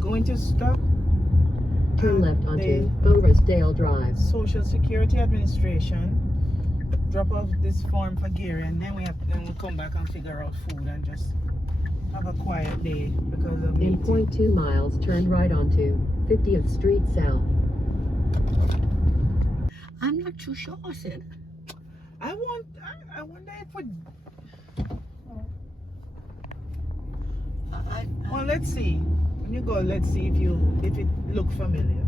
going to stop. Turn left onto Forestdale Drive. Social Security Administration. Drop off this form for Gary, and then we'll come back and figure out food and just have a quiet day because of In meeting. 0.2 miles, turn right onto 50th Street South. I'm not too sure, I said. I wonder if we. Well, let's see. When you go, let's see if it look familiar.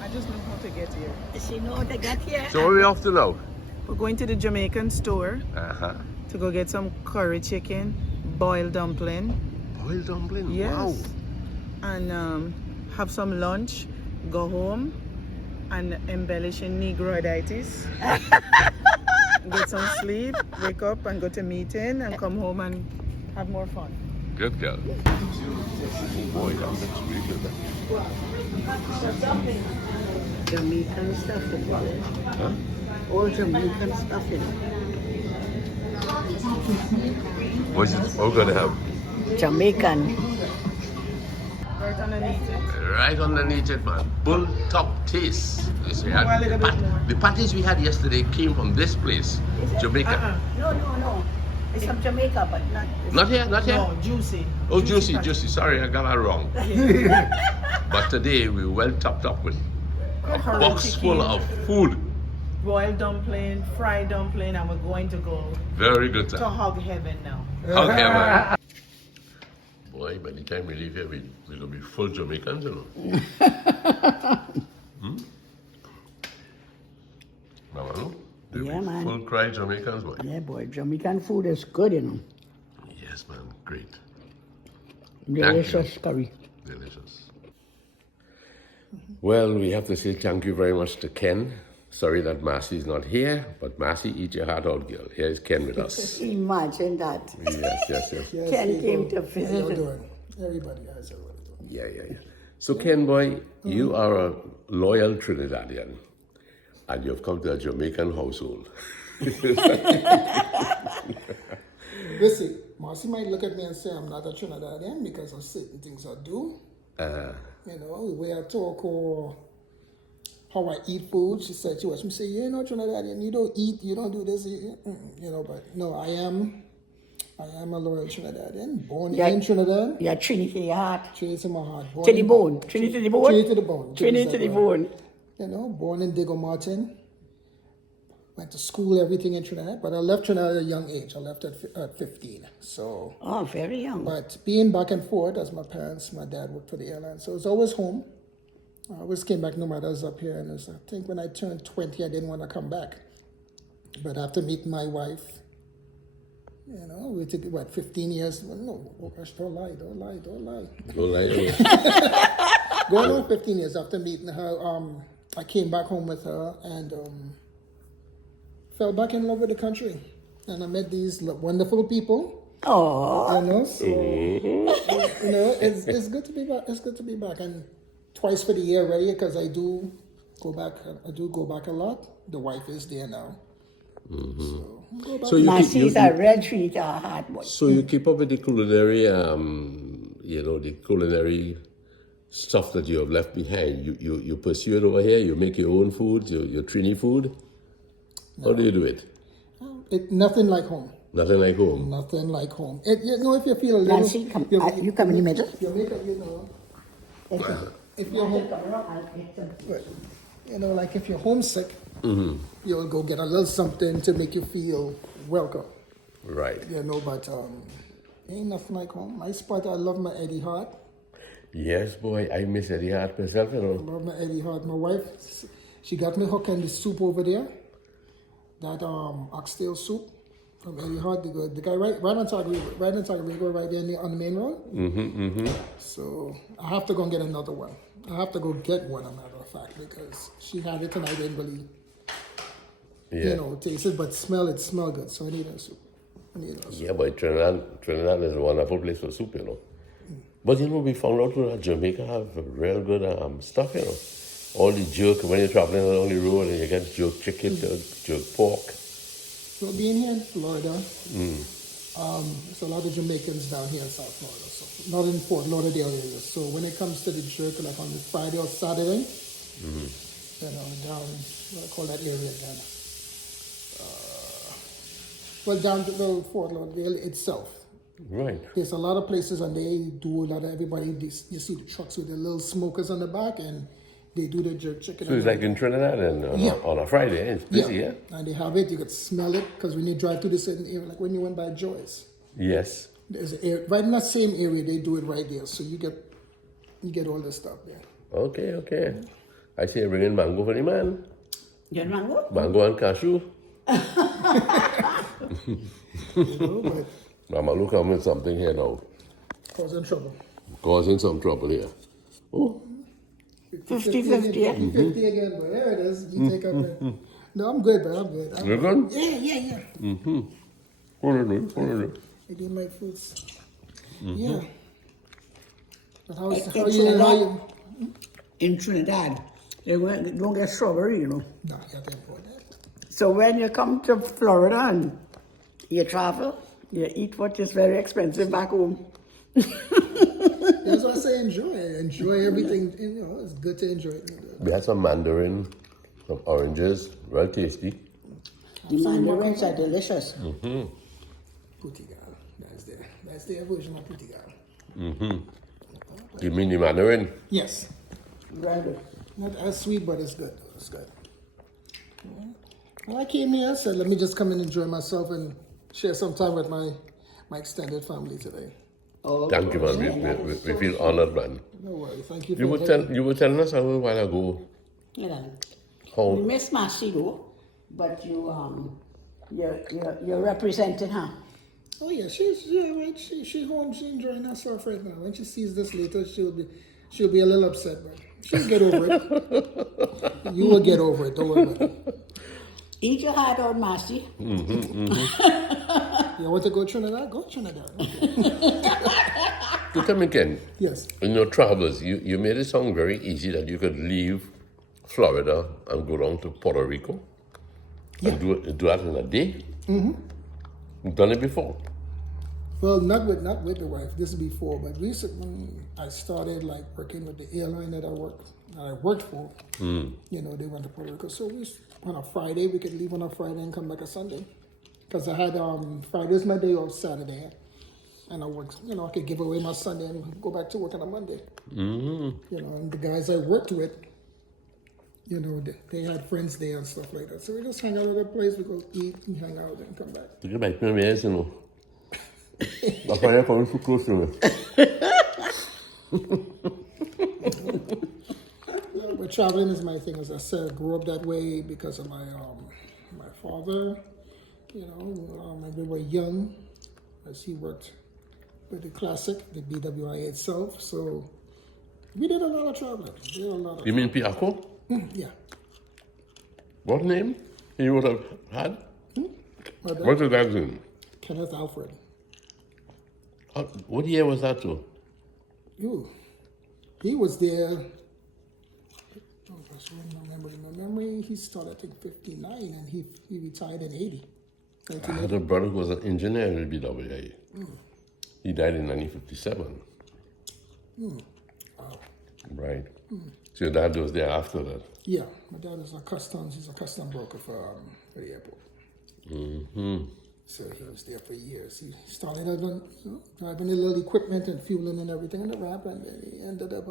I just know how to get here. She know they got here. So where are we off to now? We're going to the Jamaican store Uh-huh. to go get some curry chicken, boiled dumpling. Boiled dumpling? Yes. Wow. And have some lunch, go home, and embellish in Negroiditis. Get some sleep, wake up and go to meeting and come home and have more fun. Good girl. Boy, that looks really good. Jamaican stuffing. Huh? All Jamaican stuffing. What we're going to have? Jamaican. Right underneath it. Right underneath it, man. Bull top taste. Yes, we Well, a little bit more. the patties we had yesterday came from this place, Jamaica. No. It's from Jamaica, but not. Not here, not here. No, juicy. Oh, juicy, patty. juicy. Sorry, I got that wrong. But today we well topped up with a Curry box chicken, full of food. boiled dumpling, fried dumpling, and we're going to go Very good to time. hog heaven now. Okay, man. Boy, by the time we leave here, we're going to be full Jamaicans, you know. Mama, we'll Yeah, be man. full cry Jamaicans, boy. Yeah, boy, Jamaican food is good, you know. Yes, man, great. Delicious curry. Delicious. Well, we have to say thank you very much to Ken. Sorry that Marcy is not here, but Marcy, eat your heart out, girl. Here is Ken with us. Imagine that. Yes. Ken came to How visit. you doing? Everybody has everybody doing. Yeah. So, Ken boy, you are a loyal Trinidadian, and you've come to a Jamaican household. Listen, Marcy might look at me and say I'm not a Trinidadian because of certain things I do. You know, the way I talk or how I eat food. She said, she watched me say, you're not Trinidadian, you don't eat, you don't do this, you know, but no, I am a loyal Trinidadian, born in Trinidad. Yeah, Trini to the heart. Trini to my heart. Born To the in- bone. Trini to the bone. Trini to the bone. Trini to the bone. You know, born in Diego Martin. Went to school, everything in Trinidad, but I left Trinidad at a young age. I left at 15. So, Oh, very young. but being back and forth, as my dad worked for the airline, so it's always home. I always came back no matter I was up here. And I think when I turned 20, I didn't want to come back. But after meeting my wife, you know, we took, 15 years? Well, no, oh gosh, don't lie. Don't lie. Going on 15 years after meeting her, I came back home with her and fell back in love with the country. And I met these wonderful people. Oh, You know, so you know, it's good to be back. It's good to be back, and twice for the year already because I do go back. I do go back a lot. The wife is there now, so go back. So you Marcy's a red Trini to her heart, boy. So you keep up with the culinary, the culinary stuff that you have left behind. You pursue it over here. You make your own food, your Trini food. How do you do it? Nothing like home. Nothing like home. Nothing like home. You know, if you feel a little, Nancy, come. You come in the middle. You make it, you know. If you're home, you know, like if you're homesick, you'll go get a little something to make you feel welcome. Right. You know, but ain't nothing like home. My spot, I love my Eddie Hart. Yes, boy. I miss Eddie Hart myself, you know. Love my Eddie Hart. My wife, she got me hooked on the soup over there. That oxtail soup from Eddie Hart. The guy right on Tiger right there on the main road. So I have to go and get another one. I have to go get one, as a matter of fact, because she had it and I didn't really, you know, taste it, but smell good. So I need a soup. Yeah, but Trinidad is a wonderful place for soup, you know. But you know, we found out that Jamaica have real good stuff, you know. All the jerk, when you're traveling along the road and you get jerk chicken, jerk pork, So being here in Florida, there's a lot of Jamaicans down here in South Florida. So not in Fort Lauderdale area. So when it comes to the jerk, like on the Friday or Saturday, you know, down what I call that area again. Well, down to the Fort Lauderdale itself. Right. There's a lot of places and they do a lot of everybody. You see the trucks with the little smokers on the back and they do the jerk chicken. So it's like in Trinidad and on a Friday, it's busy, yeah? And they have it. You could smell it because when you drive through the certain area, like when you went by Joyce, Yes. there's an area, right in that same area. They do it right there, so you get all this stuff there. Okay. I see you bringing mango for the man. You want mango? Mango and cashew. You know, but Mama, look, I'm with something here now. causing trouble. Causing some trouble here. Oh, 50-50, yeah? 50 again, but there it is. You take up it. No, I'm good, but I'm good. you're good? Yeah. What are you doing? I get my fruits. Yeah. But how In Trinidad, you don't get strawberry, you know. No, you have to avoid that. So when you come to Florida and you travel, you eat what is very expensive back home. That's why I say enjoy. Enjoy everything. You know, it's good to enjoy it. We had some mandarin, some oranges, well tasty. The mandarins are delicious. Putty gal. That's their version of putty gal. You mean the mandarin? Yes. Very good. Not as sweet, but it's good. It's good. Well, I came here, said let me just come and enjoy myself and share some time with my extended family today. Oh, Thank you, man. We feel honored, man. No worries. Thank you for You were telling us a little while ago you know. how We miss Marcy though, but you're representing her. Oh yeah, she's right. She's home. She's enjoying herself right now. When she sees this later, she'll be a little upset, but she'll get over it. You will get over it. Don't worry about it. Eat your heart out, Marcy. You want to go Trinidad? Go Trinidad. So tell me again, Yes. in your travels, you made it sound very easy that you could leave Florida and go down to Puerto Rico and do that in a day. You've done it before. Well, not with the wife. This is before, but recently I started like working with the airline that I worked for. You know, they went to Puerto Rico, so on a Friday we could leave on a Friday and come back a Sunday. Because I had Friday's my day off, Saturday, and I worked. You know, I could give away my Sunday and go back to work on a Monday. You know, and the guys I worked with, you know, they had friends there and stuff like that. So we just hang out at a place, we go eat and hang out and come back. You make me amazed, you know. That's why you're coming so close to me. But traveling is my thing. As I said, I grew up that way because of my father. You know, when we were young, as he worked with the classic, the BWI itself. So we did a lot of traveling. You mean Piaco? Yeah. What name you would have had? But What's your dad's name? Kenneth Alfred. What year was that to? He was there. My memory, he started, I think, 59, and he retired in 80. I had a brother who was an engineer in BWA. He died in 1957. Wow. Right. So your dad was there after that? Yeah, my dad is he's a custom broker for the airport. So he was there for years. He started driving the little equipment and fueling and everything in the ramp, and then he ended up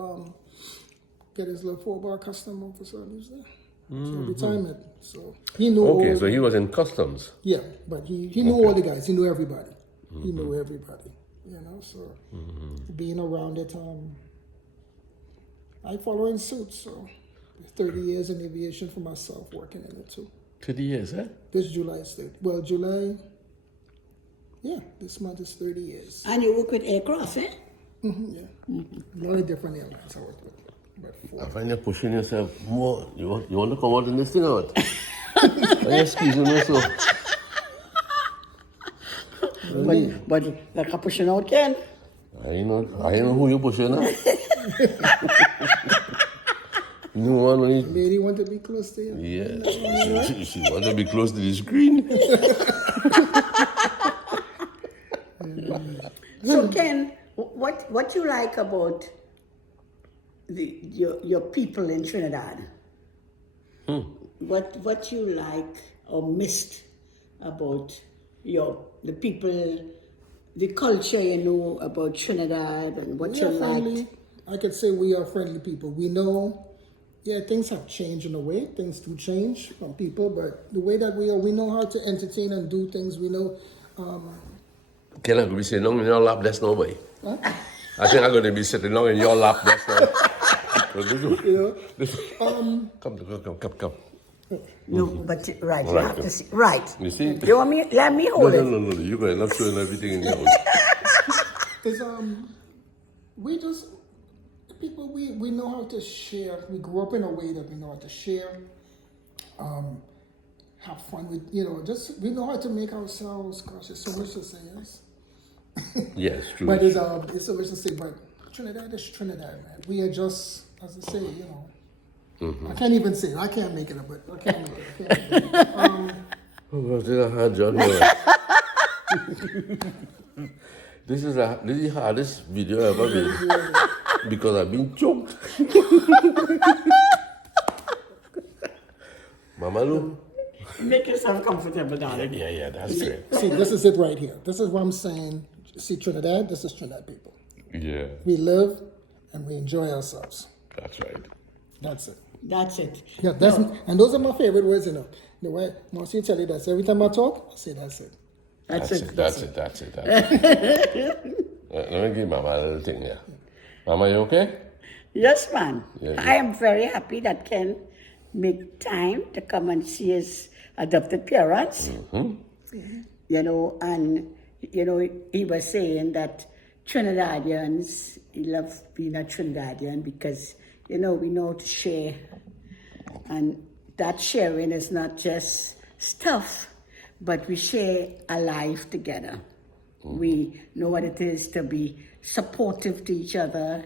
get his little 4-bar custom facilities there. So retirement. So he knew. Okay, so he was in customs. Yeah, but he knew all the guys. He knew everybody. He knew everybody. You know, so being around it, I follow in suit. So 30 years in aviation for myself, working in it too. 30 years, eh? This July is 30. Well, July. Yeah, this month is 30 years. And you work with aircraft, eh? Yeah. A lot of different airlines I work with. But I find you're pushing yourself more. You want to come out in this thing or what? Are you squeezing me so? But like a pushing out, Ken. I know who you're pushing now. No one when lady want to be close to you. Yeah. She want to be close to the screen. what you like about your people in Trinidad? What you like or missed about the people, the culture you know about Trinidad, and what We you are friendly. liked? I could say we are friendly people. We know, things have changed in a way. Things do change from people, but the way that we are, we know how to entertain and do things. We know. Can I be sitting down in your lap? That's no way. Huh? I think I'm going to be sitting down in your lap. That's no. Come. No, but right, you Right. have to see. Right. You see? You want me? Let me hold it. No. You're going to not showing everything in your Is we just people we know how to share. We grew up in a way that we know how to share, have fun with just we know how to make ourselves. Gosh, there's so much to say. Yes, Yes, true. but it's so much to say. But Trinidad is Trinidad, man. We are just, as I say, I can't even say it. I can't make it up, but I can't make it. Oh, this is a hard job. This is the hardest video I've ever made because I've been choked. Mama Lou? Make yourself comfortable, darling. Yeah, that's great. See, this is it right here. This is what I'm saying. See, Trinidad, this is Trinidad people. Yeah, We live and we enjoy ourselves. that's right. That's it. That's it. Yeah, and those are my favorite words, The way Marcy tell you that every time I talk, I say that's it. That's it. That's it. Let me give Mama a little thing here. Mama, you okay? Yes, man. Yeah. I am very happy that Ken make time to come and see his adopted parents. And he was saying that Trinidadians, he loves being a Trinidadian because, we know to share. And that sharing is not just stuff, but we share a life together. We know what it is to be supportive to each other,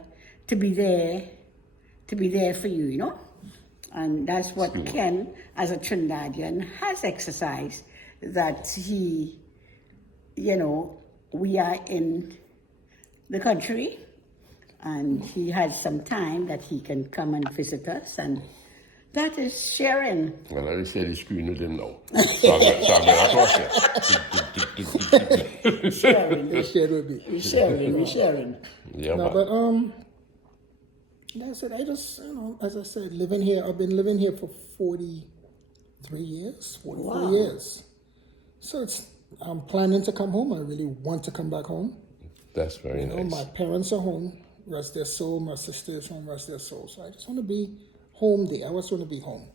to be there for you, And that's what Ken, as a Trinidadian, has exercised, that he, we are in the country, and he has some time that he can come and visit us, and that is sharing. Well, I said the screen with him now. So I'm across here. Sharing. They share with me. We're sharing. Yeah, No, man. but that's it. I just, as I said, living here. I've been living here for 43 years, 44 Wow. years. So I'm planning to come home. I really want to come back home. That's very nice. My parents are home, rest their soul. My sister is home, rest their soul. So I just want to be home there. I just want to be home.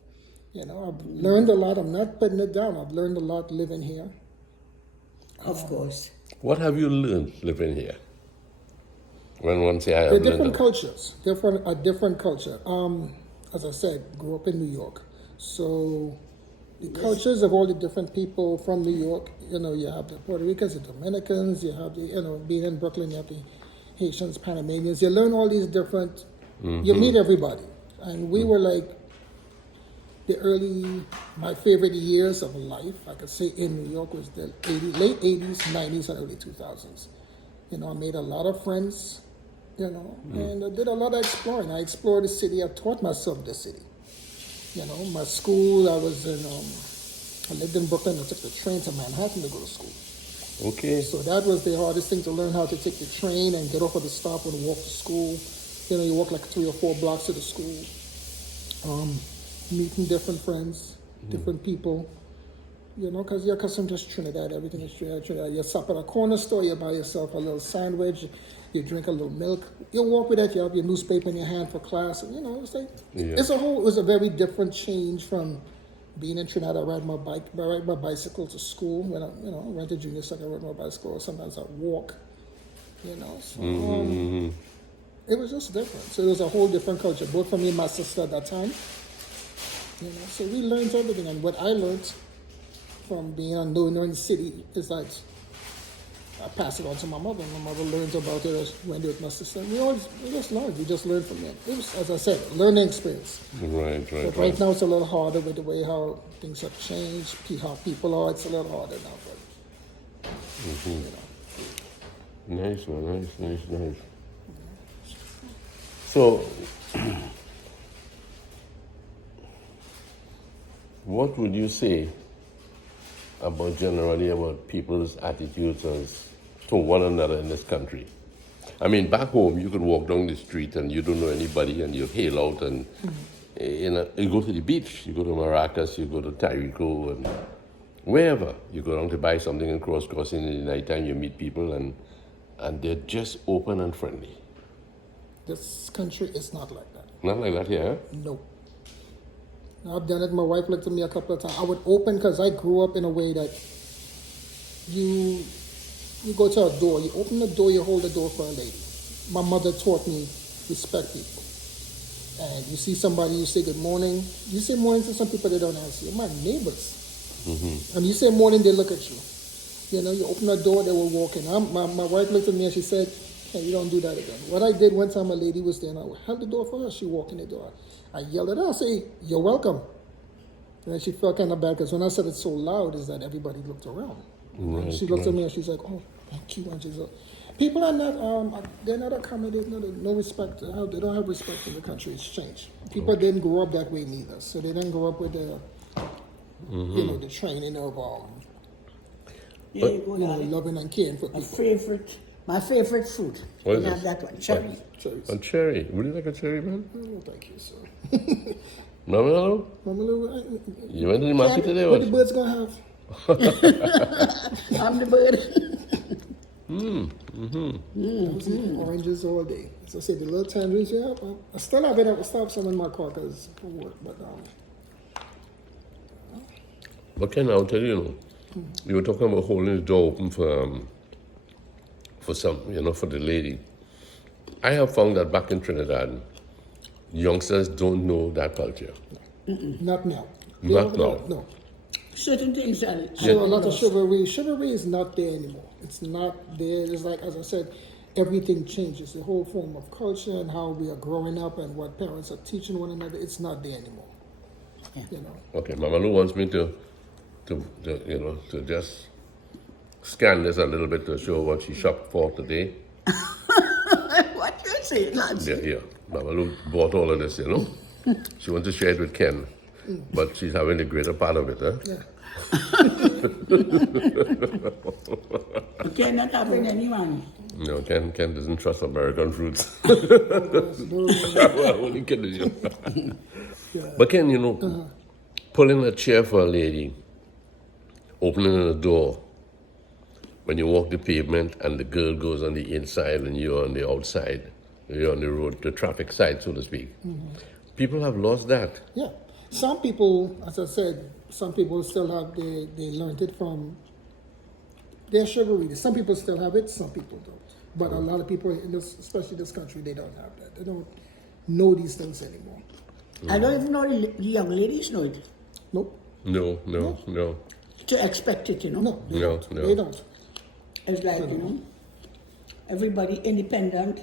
I've learned a lot. I'm not putting it down. I've learned a lot living here. Of course. What have you learned living here? When one say I have They're learned different a- cultures. A different culture. As I said, grew up in New York. So the cultures of all the different people from New York, you have the Puerto Ricans, the Dominicans, you have the, being in Brooklyn, you have the Haitians, Panamanians. You learn all these different, you meet everybody. And we were like my favorite years of life, I could say, in New York was the late 80s, 90s, and early 2000s. I made a lot of friends, and I did a lot of exploring. I explored the city. I taught myself the city. My school, I lived in Brooklyn. I took the train to Manhattan to go to school. Okay. So that was the hardest thing, to learn how to take the train and get off at the stop and walk to school. You walk like 3 or 4 blocks to the school. Meeting different friends, different people. Because you're accustomed to Trinidad. Everything is Trinidad. You stop at a corner store, you buy yourself a little sandwich, you drink a little milk. You walk with that, you have your newspaper in your hand for class. And, it's like, it was a very different change from being in Trinidad. I ride my bicycle to school. When I went to junior second, I rode my bicycle, or sometimes I walk. So, it was just different. So it was a whole different culture, both for me and my sister at that time. So we learned everything, and what I learned from being unknown in the city is that I pass it on to my mother. My mother learns about it when with my sister. We just learned. We just learned from them. It was, as I said, a learning experience. Right. But right now it's a little harder with the way how things have changed, how people are. It's a little harder now. But Nice, man. Nice. So, what would you say about generally about people's attitudes to one another in this country? I mean, back home, you could walk down the street and you don't know anybody and you hail out and you go to the beach, you go to Maracas, you go to Tarico and wherever. You go down to buy something and crossing in the nighttime, you meet people and they're just open and friendly. This country is not like that. Not like that here, huh? No. I've done it. My wife looked at me a couple of times. I would open because I grew up in a way that you go to a door, you open the door, you hold the door for a lady. My mother taught me respect people. And you see somebody, you say good morning. You say morning to some people, they don't answer you. My neighbors. And you say morning, they look at you. You know, you open the door, they will walk in. My wife looked at me and she said, hey, you don't do that again. What I did one time, a lady was there and I held the door for her. She walked in the door. I yelled at her, I say, you're welcome. And then she felt kind of bad because when I said it so loud is that everybody looked around. Right, She looked at me and she's like, oh, thank you. And she's like, people are not, they're not accommodating, no respect. They don't have respect in the country. It's changed. People didn't grow up that way neither. So they didn't grow up with the, you know, the training of, loving and caring for people. My favorite fruit. What is You this? have that one, cherry. Cherries. A cherry. Would you like a cherry, man? Oh, thank you, sir. Mama, Mama Lou, you went to the market today, what what? the birds gonna have? I'm the bird. I was eating oranges all day. As I said, the little tangerines you have, I still have it. I stop some in my car because for work, but But Ken, I'll tell you, you know, you were talking about holding the door open for some, you know, for the lady. I have found that back in Trinidad, youngsters don't know that culture. not now. Not now. No. Certain things are. So a lot of chivalry. Chivalry is not there anymore. It's not there. It's like, as I said, everything changes. The whole form of culture and how we are growing up and what parents are teaching one another, it's not there anymore. Yeah. You know. Okay, Mama Lou wants me to you know, to just scan this a little bit to show what she shopped for today. What you say, lads? Yeah, here. Mama Lou bought all of this, you know. She wants to share it with Ken, but she's having the greater part of it, huh? Yeah. You cannot have anyone. No, Ken doesn't trust American fruits. No. Well, only kidding you. But Ken, you know, pulling a chair for a lady, opening a door, when you walk the pavement and the girl goes on the inside and you're on the outside, you're on the road, the traffic side, so to speak. People have lost that. Yeah. Some people, as I said, some people still have, they learned it from their chivalry. Some people still have it, some people don't. But a lot of people, in this, especially this country, they don't have that. They don't know these things anymore. I don't even know the young ladies know it. Nope. No. To expect it, you know. No. They No, don't. no. They don't. It's like, you know, everybody independent.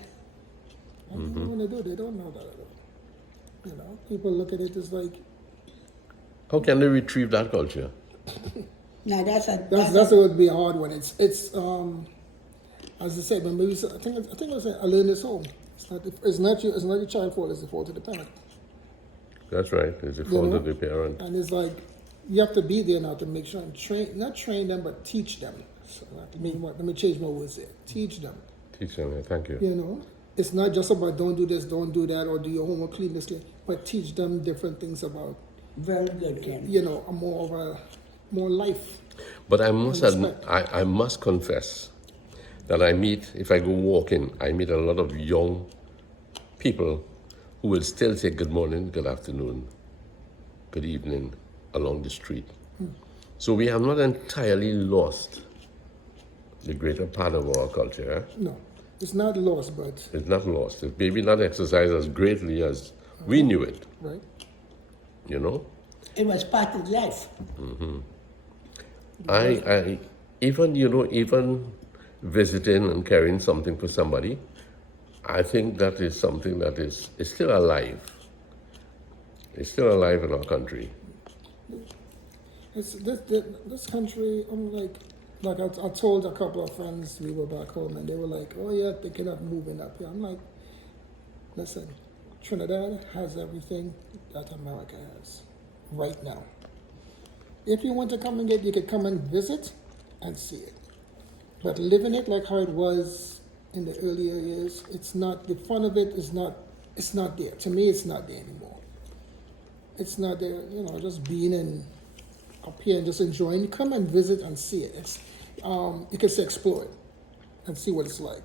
What they want to do, they don't know that at all. You know, people look at it as like, How can they retrieve that culture? Now that's that's what would be a hard one. It's as I said, when we, I think I learned this home. It's not your child's fault. It's the fault of the parent. That's right. It's the fault know? of the parent. And it's like you have to be there now to make sure and not train them, but teach them. So let me change my words there. Teach them. Teach them. Thank you. You know, it's not just about don't do this, don't do that, or do your homework, clean this, but teach them different things about, very good, Ken. you know, more life. But I must admit, Respect. I must confess that if I go walking, I meet a lot of young people who will still say good morning, good afternoon, good evening along the street. So we have not entirely lost the greater part of our culture. Eh? No, it's not lost, but It's not lost. It's maybe not exercised as greatly as we knew it, right. you know? It was part of life. I even visiting and carrying something for somebody, I think that is something that is still alive. It's still alive in our country. It's this country. I'm like I told a couple of friends we were back home, and they were like, "Oh yeah, they cannot move in up here." I'm like, Listen, Trinidad has everything that America has right now. If you want to come and you could come and visit and see it. But living it like how it was in the earlier years, it's not, the fun of it is not, it's not there. To me, it's not there anymore. It's not there, just being up here and just enjoying. Come and visit and see it. It's, you can say explore it and see what it's like.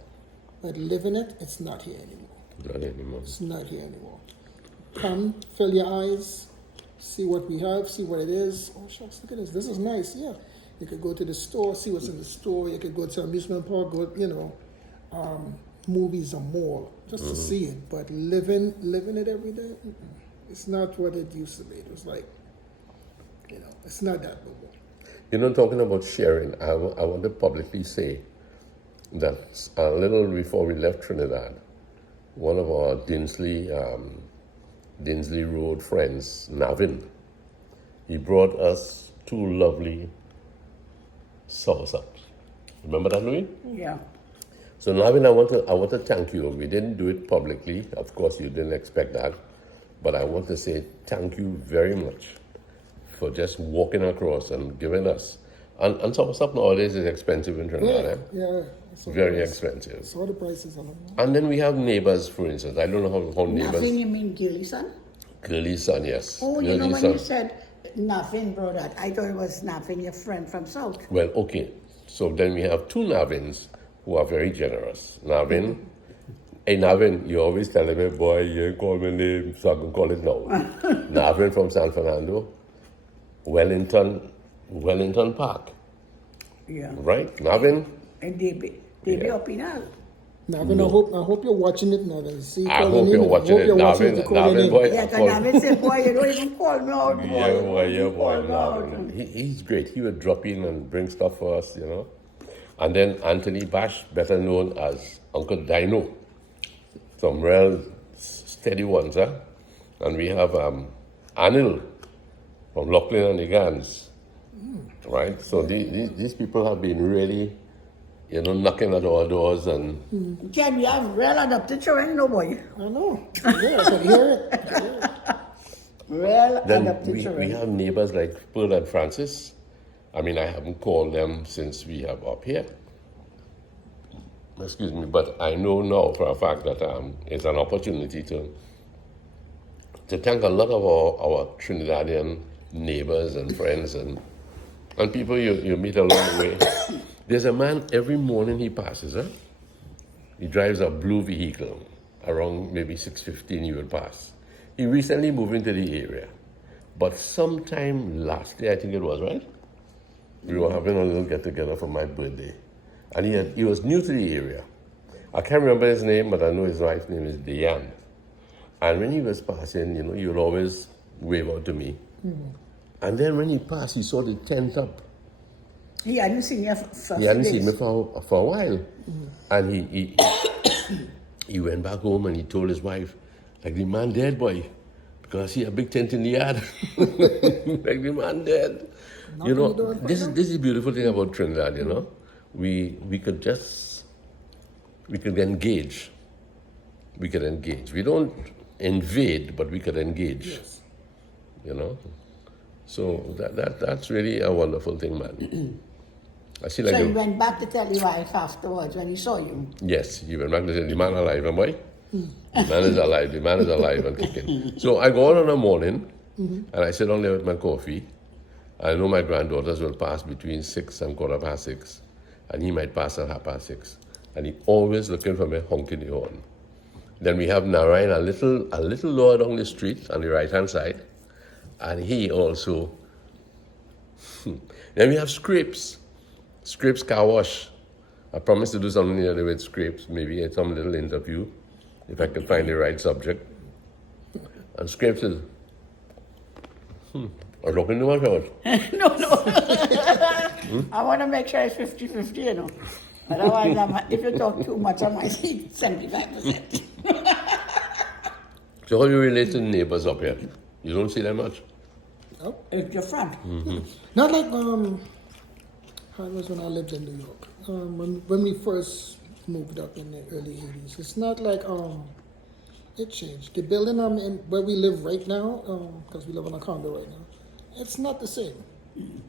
But living it, it's not here anymore. Not anymore. It's not here anymore. Come, fill your eyes, see what we have, see what it is. Oh, shucks, look at this. This is nice, yeah. You could go to the store, see what's in the store. You could go to amusement park, go, movies or mall, just to see it. But living it every day, it's not what it used to be. It was like, it's not that big. Talking about sharing, I want to publicly say that a little before we left Trinidad, one of our Dinsley Road friends, Navin, he brought us 2 lovely soursop. Remember that, Louis? Yeah. So Navin, I want to thank you. We didn't do it publicly. Of course, you didn't expect that. But I want to say thank you very much for just walking across and giving us. And soursop nowadays is expensive in Trinidad. Eh? Yeah. Very expensive. So the prices are. And then we have neighbors, for instance. I don't know how neighbors. Nothing, you mean Gilly's son? Curly's son, yes. Oh, Curly's when son. you said nothing, bro, that I thought it was nothing, your friend from South. Well, okay. So then we have 2 Navins who are very generous. Navin, hey Navin, you always telling me, boy, you ain't call my name, so I'm going to call it now. Navin from San Fernando, Wellington Park. Yeah. Right? Navin? And they be up in all. Navin, I hope you're watching it, Navin. See, I hope you're watching it, Navin, boy. Yeah, because Navin said, boy, you don't even call me out, boy. Yeah, boy, Navin. He's great. He would drop in and bring stuff for us, And then Anthony Bash, better known as Uncle Dino. Some real steady ones, huh? And we have Anil from Lachlan and the Gans. Right? So these people have been really, knocking at our doors and... Can we have real adopted children, no boy? I know. Yeah, I can hear it. Real Then adopted children. we have neighbors like Pearl and Francis. I mean, I haven't called them since we have up here. Excuse me, but I know now for a fact that it's an opportunity to thank a lot of our Trinidadian neighbors and friends and people you meet along the way. There's a man every morning he passes, huh? He drives a blue vehicle. Around maybe 6:15 you will pass. He recently moved into the area. But sometime last year, I think it was, right? We were having a little get-together for my birthday. And he was new to the area. I can't remember his name, but I know his wife's name is Diane. And when he was passing, he would always wave out to me. Mm-hmm. And then when he passed, he saw the tent up. He hadn't seen you for He hadn't seen me for a while. Mm-hmm. And he went back home and he told his wife, like, the man dead, boy. Because I see a big tent in the yard. Like, the man dead. This is the beautiful thing about Trinidad, We could engage. We could engage. We don't invade, but we could engage. Yes. So that's really a wonderful thing, man. I see like so you went back to tell your wife afterwards when he saw you? Yes, he went back to say, the man alive, boy. The man is alive. The man is alive and kicking. So I go on in the morning, and I sit down there with my coffee. I know my granddaughters will pass between 6 and 6:15, and he might pass at 6:30. And he always looking for me, honking the horn. Then we have Narayan a little lower down the street on the right-hand side, and he also. Then we have Scrapes Car Wash. I promised to do something the other with Scrapes, maybe some little interview, if I can find the right subject. And Scrapes is, are talking too much about it? No. I want to make sure it's 50-50, Otherwise, if you talk too much, I might say 75%. So how do you relate to neighbors up here? You don't see them much? No. If you're from. Mm-hmm. Not like how it was when I lived in New York. When we first moved up in the early 80s. It's not like It changed. The building I'm in, where we live right now, because we live in a condo right now, it's not the same.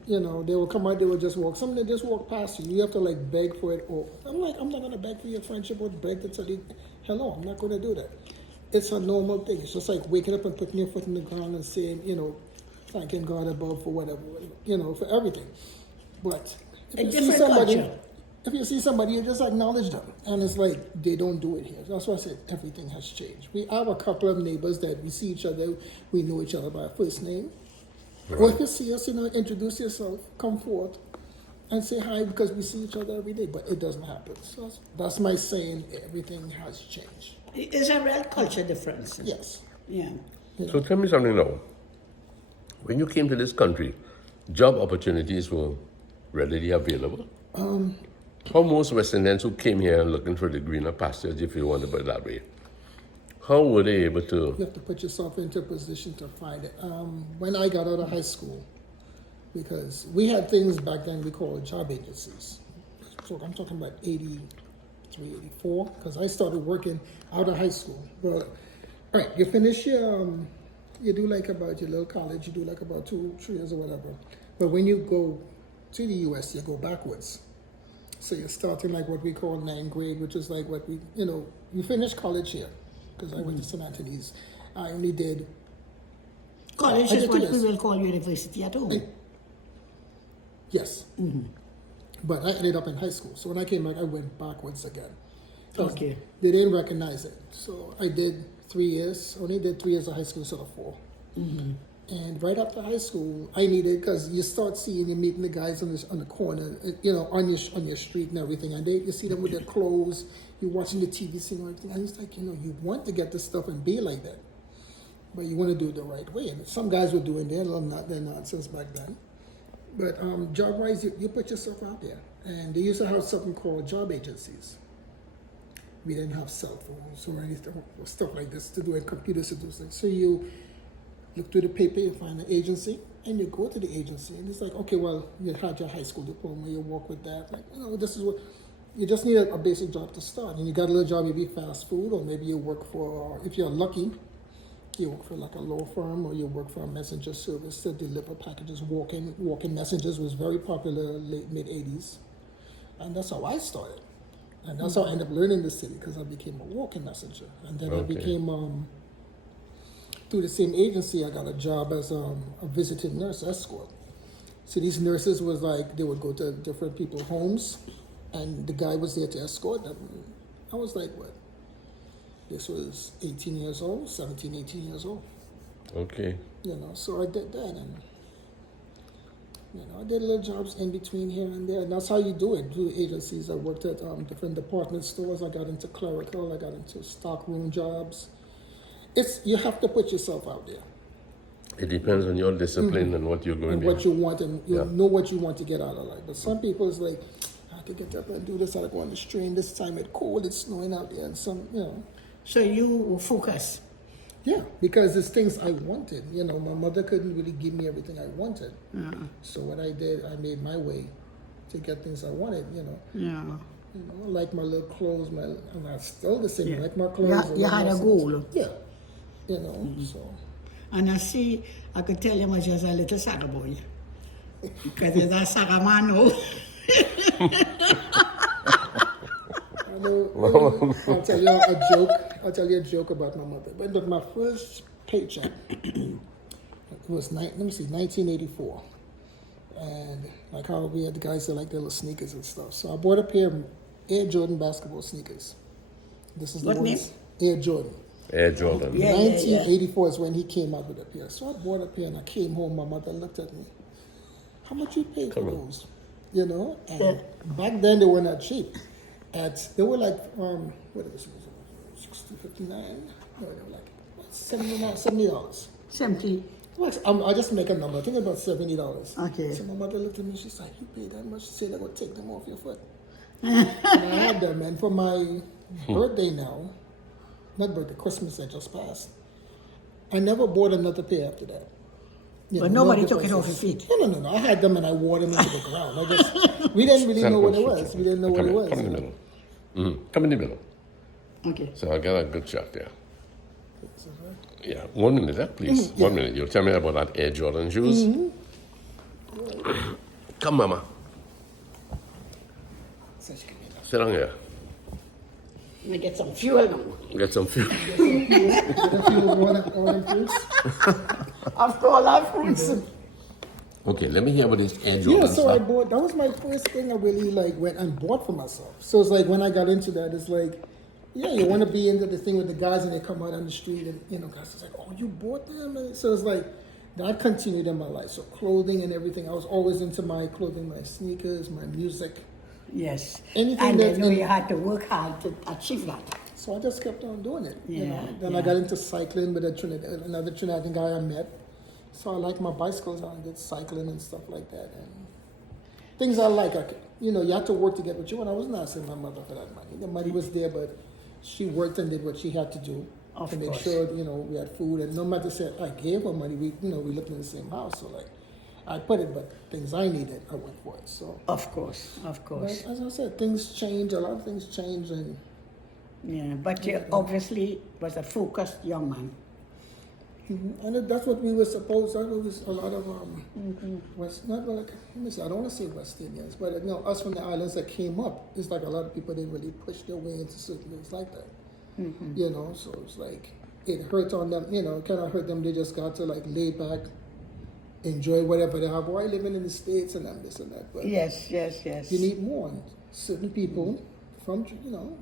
You know, they will come out, they will just walk. Some they just walk past you. You have to like beg for it. Or I'm like, I'm not gonna beg for your friendship or beg to tell you, hello. I'm not gonna do that. It's a normal thing. It's just like waking up and putting your foot in the ground and saying, you know, thanking God above for whatever, you know, for everything. But A different culture. if you see somebody, you just acknowledge them. And it's like, they don't do it here. That's why I said everything has changed. We have a couple of neighbors that we see each other, we know each other by first name. Or if you see us, you know, introduce yourself, come forth, and say hi because we see each other every day. But it doesn't happen. So that's my saying, everything has changed. It's a real culture difference. Yes. Yeah. So tell me something now. When you came to this country, job opportunities were readily available. How most Westerners who came here looking for the greener pastures, if you want to put it that way, how were they able to? You have to put yourself into a position to find it. When I got out of high school, because we had things back then we called job agencies. So I'm talking about 83, 84, because I started working out of high school. But, all right, you finish your, you do like about your little college, you do like about 2-3 years or whatever. But when you go to the U.S., you go backwards. So you're starting like what we call 9th grade, which is like what we, you know, you finish college here. Because I went to St. Anthony's. I only did... College is what we will call university at home. Yes. Mm-hmm. But I ended up in high school. So when I came back, I went backwards again. Okay. They didn't recognize it. So I did 3 years. Only did 3 years of high school instead of 4. Mm-hmm. And right after high school, I needed, because you start seeing, you're meeting the guys on the corner, you know, on your street and everything. And you see them with their clothes. You're watching the TV, seeing everything. And it's like, you know, you want to get this stuff and be like that. But you want to do it the right way. And some guys were doing their nonsense back then. But job-wise, you put yourself out there. And they used to have something called job agencies. We didn't have cell phones or anything, or stuff like this to do, and computers to do things. So you look through the paper, you find an agency, and you go to the agency. And it's like, okay, well, you had your high school diploma, you work with that. Like, you know, this is what... You just need a basic job to start. And you got a little job, maybe fast food, or maybe you work for, if you're lucky, you work for like a law firm, or you work for a messenger service to deliver packages. Walk-in messengers was very popular late, mid-80s. And that's how I started. And that's how I ended up learning the city, because I became a walk-in messenger. And then I became, through the same agency, I got a job as a visiting nurse escort. So these nurses was like, they would go to different people's homes, and the guy was there to escort them. I was like, what? This was 18 years old, 17, 18 years old. Okay. You know, so I did that. And, you know, I did little jobs in between here and there. And that's how you do it. Through agencies, I worked at different department stores. I got into clerical. I got into stockroom jobs. You have to put yourself out there. It depends on your discipline and what you're going to And do. what you want, and you know what you want to get out of life. But some people is like, I could get up and do this. I go on the stream this time. It's cold. It's snowing out there, and some, you know. So you focus. Yeah, because it's things I wanted. You know, my mother couldn't really give me everything I wanted. So what I did, I made my way to get things I wanted. You know. Yeah. You know, like my little clothes. And I still the same. Like my clothes. You had a goal. Yeah. You know. So. And I could tell you much as a little saga boy. Because you're a saga man now. I'll tell you a joke. I'll tell you a joke about my mother. But my first paycheck, it was 1984, and like how we had the guys that like their little sneakers and stuff. So I bought a pair of Air Jordan basketball sneakers. This is the What ones. name? Air Jordan. Air Jordan. Yeah. 1984 is when he came out with a pair. So I bought a pair, and I came home. My mother looked at me. How much you pay for those? You know, and back then they were not cheap. They were like, what it was, $59? No, they were like $70. 70. I'll just make a number. I think about $70. Okay. So my mother looked at me. She's like, "You pay that much?" She said, "I would take them off your foot." And I had them, and for my birthday now, not birthday, Christmas that just passed, I never bought another pair after that. You But know, nobody no took it off differences. your feet. No. I had them and I wore them into the ground. We didn't really know what it was. We didn't know what it was. Come in the middle. Come in the middle. Okay. So I got a good shot there. Is that right? Yeah, 1 minute, please. 1 minute. You'll tell me about that Air Jordan shoes. Come, Mama. Such good. Sit down here. Let me get some fuel now. Get some food. Get a few all them fruits. After all our fruits. Okay, let me hear about this Air Jordan Yeah, so I stuff. bought, that was my first thing I really like went and bought for myself. So it's like when I got into that, it's like, yeah, you want to be into the thing with the guys and they come out on the street and, you know, guys is like, oh, you bought them? And so it's like, that continued in my life. So clothing and everything, I was always into my clothing, my sneakers, my music. Yes. Anything And that's you know in- you had to work hard to achieve that. So I just kept on doing it. You Yeah, know? Then I yeah. got into cycling with another Trinidadian guy I met. So I like my bicycles. I did cycling and stuff like that. And things I like. You know, you have to work to get what you want. I wasn't asking my mother for that money. The money was there, but she worked and did what she had to do Of to make course. sure, you know, we had food. And no matter say I gave her money, we lived in the same house. So like, I put it, but things I needed, I went for it. So, Of course, of but course. as I said, things change. A lot of things change, and Yeah, but you obviously was a focused young man. that's what we were supposed. That was a lot of West, not like let me say, I don't want to say West Indians, but you know, us from the islands that came up. It's like a lot of people didn't really push their way into certain things like that. You know, so it's like it hurt on them. You know, it kind of hurt them. They just got to like lay back, enjoy whatever they have. Why living in the States and then this and that, but Yes, yes, yes. you need more. And certain people from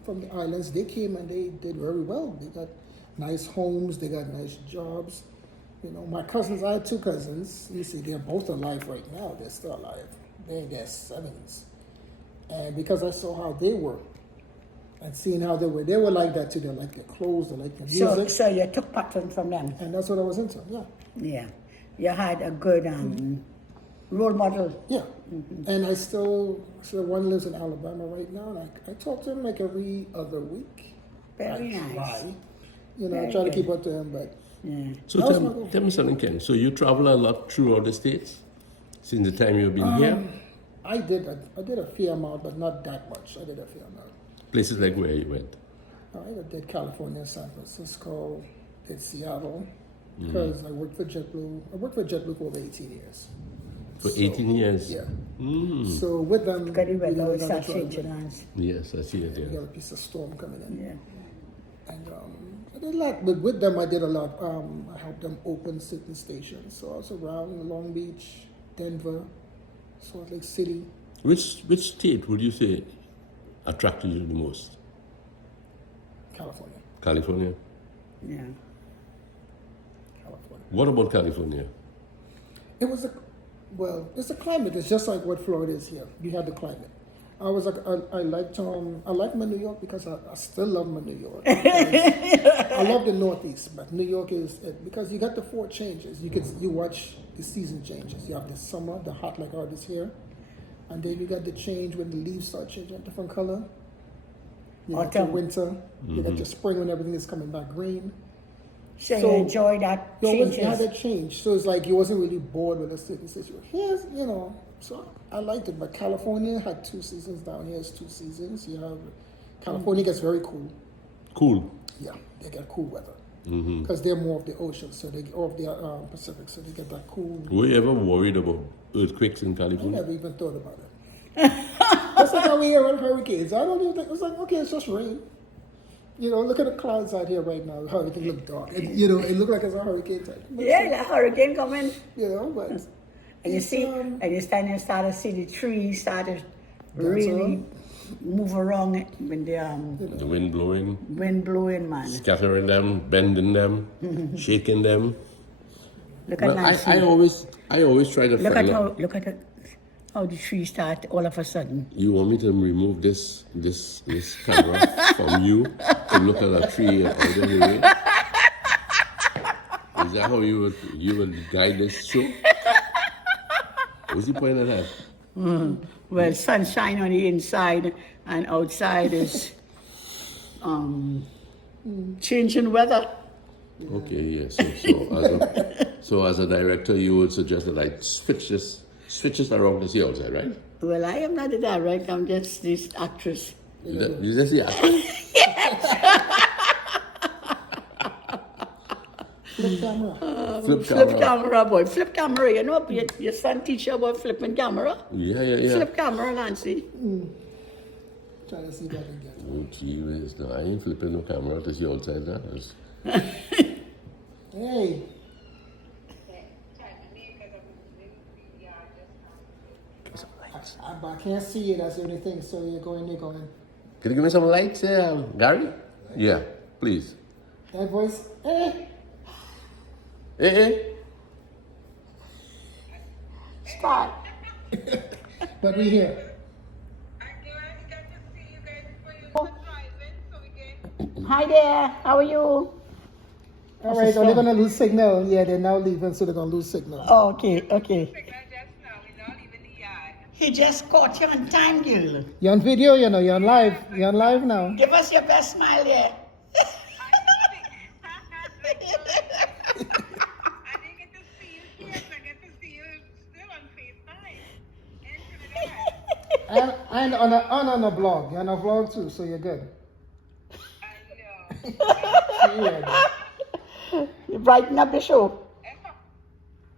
from the islands, they came and they did very well. They got nice homes, they got nice jobs. You know, my cousins, I had two cousins. You see, they're both alive right now. They're still alive. They're in their 70s. And because I saw how they were and seeing how they were like that too. They like their clothes, they like their music. So you took pattern from them. And that's what I was into, yeah. Yeah. You had a good role model. Yeah. And I still, so one lives in Alabama right now, and I talk to him like every other week. Very I nice. try. You know, I Very try to good. keep up to him, but Yeah. So That was my goal. tell me something, Ken. So you travel a lot throughout the States since the time you've been here? I did a fair amount, but not that much. I did a fair amount. Places like where you went? I did California, San Francisco, did Seattle, because I worked for JetBlue. I worked for JetBlue for over 18 years. For 18 years? Yeah. So with them, Because you went we out got start a- changing hands. Yes, I see it we there. got a piece of storm coming in. Yeah. And I did a lot, but with them I did a lot. I helped them open certain stations. So I was around Long Beach, Denver, Salt Lake City. Which state would you say attracted you the most? California. California? Yeah. California. What about California? It was it's a climate. It's just like what Florida is here. You have the climate. I was like, I like my New York because I still love my New York. I love the Northeast, but New York is because you got the four changes. You watch the season changes. You have the summer, the hot like ours is here, and then you got the change when the leaves start changing a different color. You got your Autumn. winter. You got your spring when everything is coming back green. So you So, enjoy that You always changes. had that change. So it's like you wasn't really bored with a certain situation. Here's, so I liked it. But California had 2 seasons. Down here is 2 seasons. You have, California gets very cool. Cool. Yeah, they get cool weather. Because they're more of the ocean, so of the Pacific, so they get that cool. Were you ever worried about earthquakes in I California? never even thought about it. That's like how we hear about hurricanes. I don't even think, it's like, okay, it's just rain. Look at the clouds out here right now, how everything look dark. And, it look like it's a hurricane type. But Yeah, the hurricane coming. but And you it's, see, and you stand and start to see the trees start to That's really move around when the The wind blowing, wind blowing, man. scattering them, bending them, shaking them. Look at Well, Nancy. I always try to Look find at out. how the trees start all of a sudden. You want me to remove this camera from you to look at a tree all the way? Is that how you would guide this show? What's the point of that? Well, sunshine on the inside and outside is changing weather. Okay, yes. So as a director, you would suggest that I switch this around to see outside, right? Well, I am not the director, I'm just this actress. You just the actor? Flip camera. Flip camera, boy. Flip camera. You know, your son teach you about flipping camera. Yeah. Flip camera, Nancy. Try to see if I can get it. Oh, gee whiz. No, I ain't flipping no camera to see outside that house. Hey. I can't see it, that's the only thing, so you're going. Can you give me some lights there, Gary? Yeah, please. That voice, hey. Hey. Start. But we here. Hi there. How are you? All right, so they're going to lose signal. Yeah, they're now leaving, so they're going to lose signal. Oh, okay. He just caught you on time, girl. You're on video, you know, you're on live. You're on live now. Give us your best smile there. I didn't get to see you here, but I get to see you still on FaceTime. And on a vlog. You're on a vlog too, so you're good. I know. Yeah. You brighten up the show.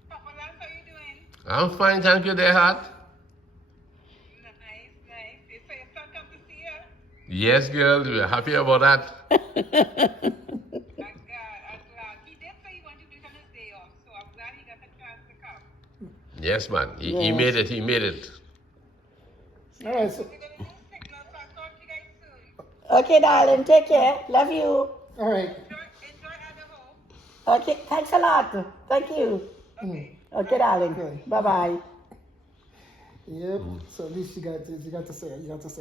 Papa Lance, how you doing? I'm fine, thank you, dear heart. Nice. So your son come to see you? Yes, girl, we're happy about that. I'm glad. He did say he wanted to do it on his day off, so I'm glad he got the chance to come. Yes, man. He made it. All right, so, We're going to lose signal, so I'll talk to you guys soon. Okay, darling. Take care. Love you. all right. Enjoy Idaho. Okay, thanks a lot. Thank you. Okay, darling. Okay. Bye-bye. Yep. So at least you got to say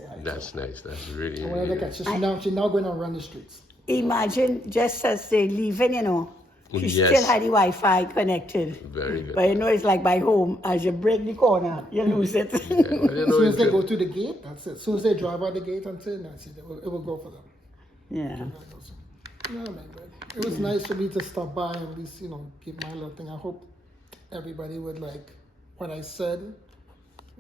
hi. That's nice. That's really, And when I look nice. at you, she's now going to run the streets. Imagine just as they leaving, you know, she Yes. still had the Wi-Fi connected. Very good. But you know, it's like by home. As you break the corner, you lose it. Yeah, well, you As know, soon as it's they good. go to the gate, that's it. As soon as they drive out the gate until that's it. It will go for them. Yeah. No, man, but it was nice for me to stop by and at least, give my little thing. I hope everybody would like what I said.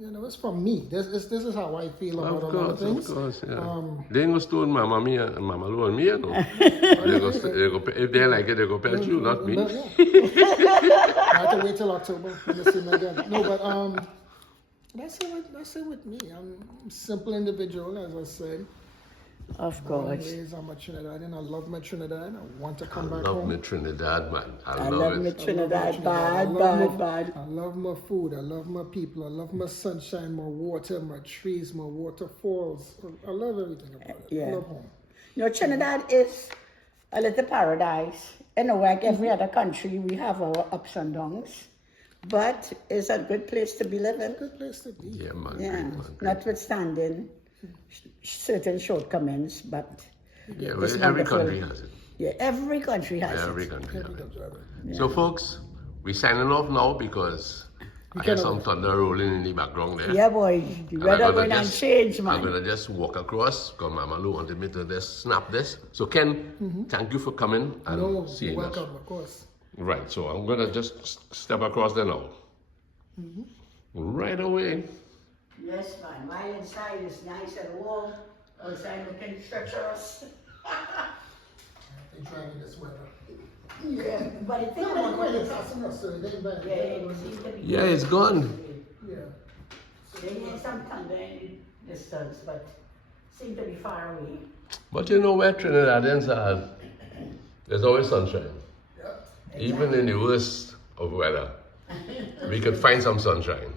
It's from me. This is how I feel about a lot of things. Of course, yeah. They ain't gonna stone Mama Lou and me, you know. If they like it, they go pet you, not me. But, yeah. I have to wait till October to see them again. No, but that's it with me. I'm a simple individual, as I said. Of Born and course. raised, I'm a Trinidadian. I love my Trinidad. I want to come back Love home. me Trinidad, man. I I love love it. me Trinidad. I love Bad. I love my food. I love my people. I love my sunshine, my water, my trees, my waterfalls. I love everything about it. Yeah. I love home. You know, Trinidad is a little paradise. You know, like every other country, we have our ups and downs. But it's a good place to be living. Good place to be. Yeah, man. Yeah. Great, man. Notwithstanding certain shortcomings, but Yeah, well, it's every wonderful. country has it. Yeah, every country has Every it. country has it. Yeah. So, folks, we're signing off now because I hear some thunder rolling in the background there. Yeah, boy. The And weather I'm going gonna and just- change, I'm man. going to just walk across because Mama Lou wanted me to just snap this. So, Ken, thank you for coming and No, you're seeing us. welcome, of course. Right, so I'm going to just step across there now. Right away. Yes, man. While inside is nice and warm, outside looking treacherous. They driving this weather. Yeah, but the thing No, about but it it's awesome, so it ain't bad. yeah, it seems to be Yeah, it's gone. Yeah. They hear some thunder in the distance, but seem to be far away. But you know where Trinidadians are, there's always sunshine. Even in the worst of weather, we could find some sunshine.